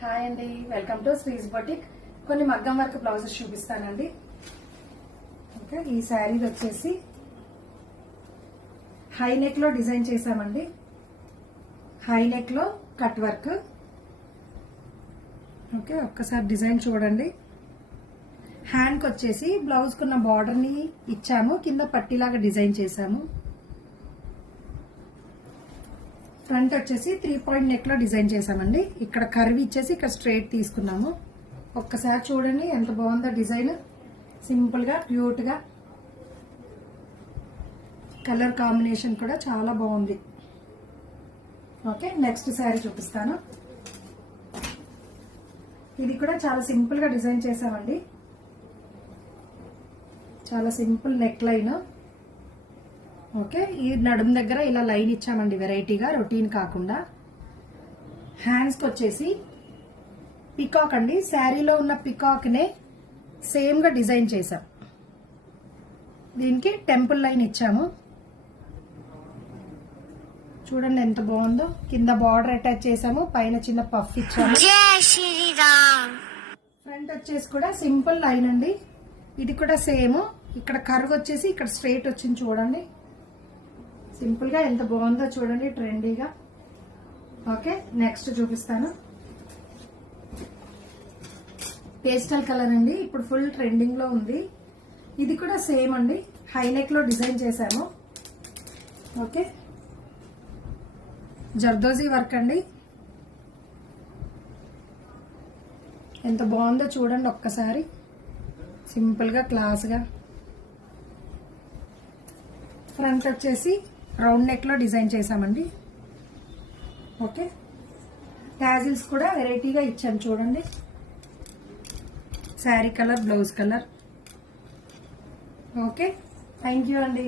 Hi అండి, welcome to శ్రీస్ boutique. కొన్ని మగ్గం వర్క్ బ్లౌజెస్ చూపిస్తానండి. ఓకే, ఈ శారీ వచ్చేసి హై నెక్ లో డిజైన్ చేసామండి. హై నెక్ లో కట్ వర్క్. ఓకే, ఒక్కసారి డిజైన్ చూడండి. హ్యాండ్కి వచ్చేసి బ్లౌజ్ కున్న బార్డర్ ని ఇచ్చాము, కింద పట్టీలాగా డిజైన్ చేసాము. ఫ్రంట్ వచ్చేసి 3 పాయింట్ నెక్ లో డిజైన్ చేసామండి. ఇక్కడ కర్వ్ ఇచ్చేసి ఇక్కడ స్ట్రైట్ తీసుకున్నాము. ఒక్కసారి చూడండి ఎంత బాగుందో డిజైన్. సింపుల్ గా క్యూట్ గా, కలర్ కాంబినేషన్ కూడా చాలా బాగుంది. ఓకే, నెక్స్ట్ శారీ చూపిస్తాను. ఇది కూడా చాలా సింపుల్ గా డిజైన్ చేసామండి. చాలా సింపుల్ నెక్ లైన్. ఓకే, ఈ నడుము దగ్గర ఇలా లైన్ ఇచ్చామండి, వెరైటీగా, రొటీన్ కాకుండా. హ్యాండ్స్కి వచ్చేసి పికాక్ అండి. శారీలో ఉన్న పికాక్ నే సేమ్ గా డిజైన్ చేసాం. దీనికి టెంపుల్ లైన్ ఇచ్చాము. చూడండి ఎంత బాగుందో. కింద బార్డర్ అటాచ్ చేసాము, పైన చిన్న పఫ్ ఇచ్చాము. ఫ్రంట్ వచ్చేసి కూడా సింపుల్ లైన్ అండి. ఇది కూడా సేమ్. ఇక్కడ కర్వ్ వచ్చేసి ఇక్కడ స్ట్రైట్ వచ్చింది చూడండి. సింపుల్ గా ఎంత బాగుందో చూడండి, ట్రెండీగా. ఓకే, నెక్స్ట్ చూపిస్తాను. పేస్టల్ కలర్ అండి, ఇప్పుడు ఫుల్ ట్రెండింగ్ లో ఉంది. ఇది కూడా సేమ్ అండి, హై నెక్ లో డిజైన్ చేశాము. ఓకే, జర్దోజీ వర్క్ అండి. ఎంత బాగుందో చూడండి ఒక్కసారి. సింపుల్ గా, క్లాస్ గా. ఫ్రంట్ వచ్చేసి రౌండ్ నెక్ లో డిజైన్ చేసామండి. ఓకే, టాజిల్స్ కూడా వెరైటీగా ఇచ్చాం చూడండి. Sari colour, blouse colour. Okay, thank you అండి.